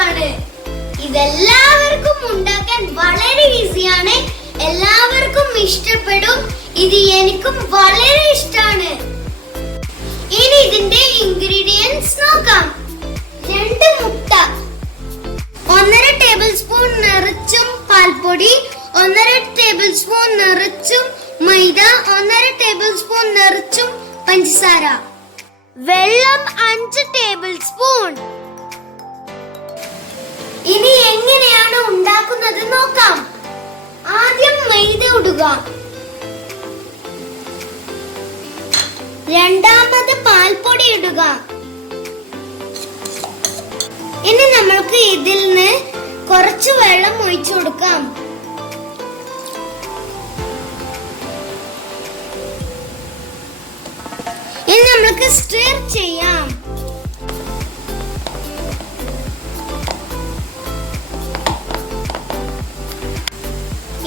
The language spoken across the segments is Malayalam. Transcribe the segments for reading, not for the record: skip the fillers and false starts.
റെസിപ്പിയാണ്. ഇതെല്ലാവർക്കും ഉണ്ടാക്കാൻ വളരെ ഈസിയാണ്. എല്ലാവർക്കും ഇഷ്ടപ്പെടും. ഇത് എനിക്കും വളരെ ഇഷ്ടമാണ്. ഇനി ഇതിന്റെ ഇൻഗ്രീഡിയൻസ് നോക്കാം. 2 മുട്ട, 1.5 ടേബിൾ സ്പൂൺ നിറച്ചും പാൽപ്പൊടി, 1.5 ടേബിൾ സ്പൂൺ നിറച്ചും മൈദ, 1.5 ടേബിൾ സ്പൂൺ നിറച്ചും പഞ്ചസാര, വെള്ളം 5 ടേബിൾ സ്പൂൺ. ഇനി എങ്ങനെയാണ് ഉണ്ടാക്കുന്നത് നോക്കാം. ആദ്യം മൈദ ഇടുക, രണ്ടാമത് പാൽപ്പൊടി ഇടുക. ഇനി നമ്മൾക്ക് ഇതിൽ നിന്ന് കുറച്ച് വെള്ളം ഒഴിച്ചു കൊടുക്കാം. ഇനി നമ്മൾക്ക് സ്റ്റിർ ചെയ്യാം.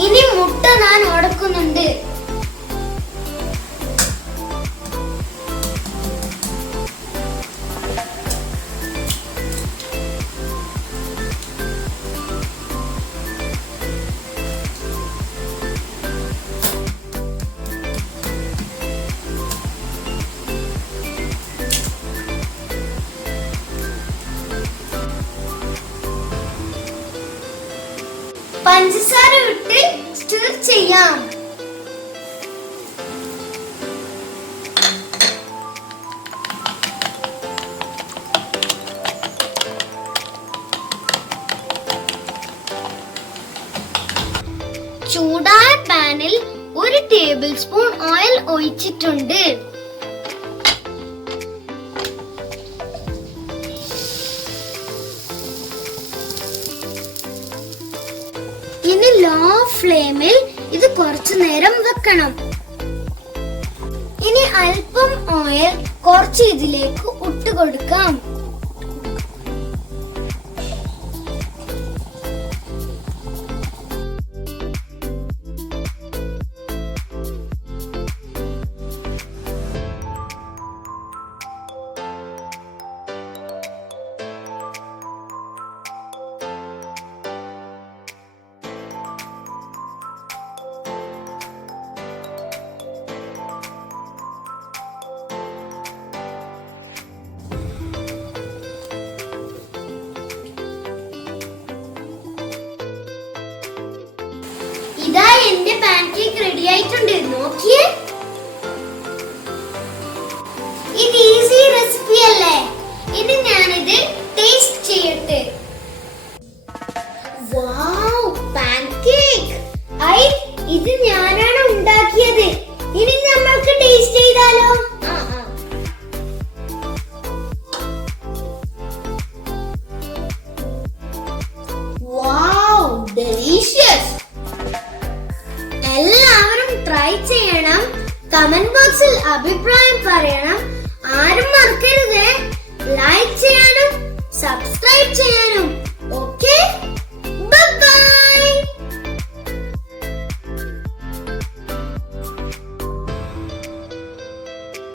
ഇനി മുട്ട ഞാൻ ഉടക്കുന്നുണ്ട്. പഞ്ചസാര ഇട്ട് സ്റ്റിർ ചെയ്യാം. ചൂടായ പാനിൽ 1 ടേബിൾ സ്പൂൺ ഓയിൽ ഒഴിച്ചിട്ടുണ്ട്. ഇനി ലോ ഫ്ലെയിമിൽ ഇത് കുറച്ചു നേരം വെക്കണം. ഇനി അല്പം ഓയിൽ കുറച്ച് ഇതിലേക്ക് ഇട്ട് കൊടുക്കാം. ഇതാ എന്റെ പാൻകേക്ക് റെഡി ആയിട്ടുണ്ട്. നോക്കിയേ, ഇത് ഈസി റെസിപ്പി അല്ലേ? ഇനി ഞാനിത് ടേസ്റ്റ് ചെയ്യട്ടെ. വാവ്, പാൻകേക്ക്! ഇത് ഞാനാണ് ഉണ്ടാക്കിയത്. ഇനി നമ്മൾക്ക് ടേസ്റ്റ് ചെയ്താലോ? വാവ്, ഡെലീഷ്യസ്! എല്ലാവരും ട്രൈ ചെയ്യണം. കമന്റ് ബോക്സിൽ അഭിപ്രായം പറയണം. ആരും മറക്കരുത് ലൈക്ക് ചെയ്യാനും സബ്സ്ക്രൈബ് ചെയ്യാനും.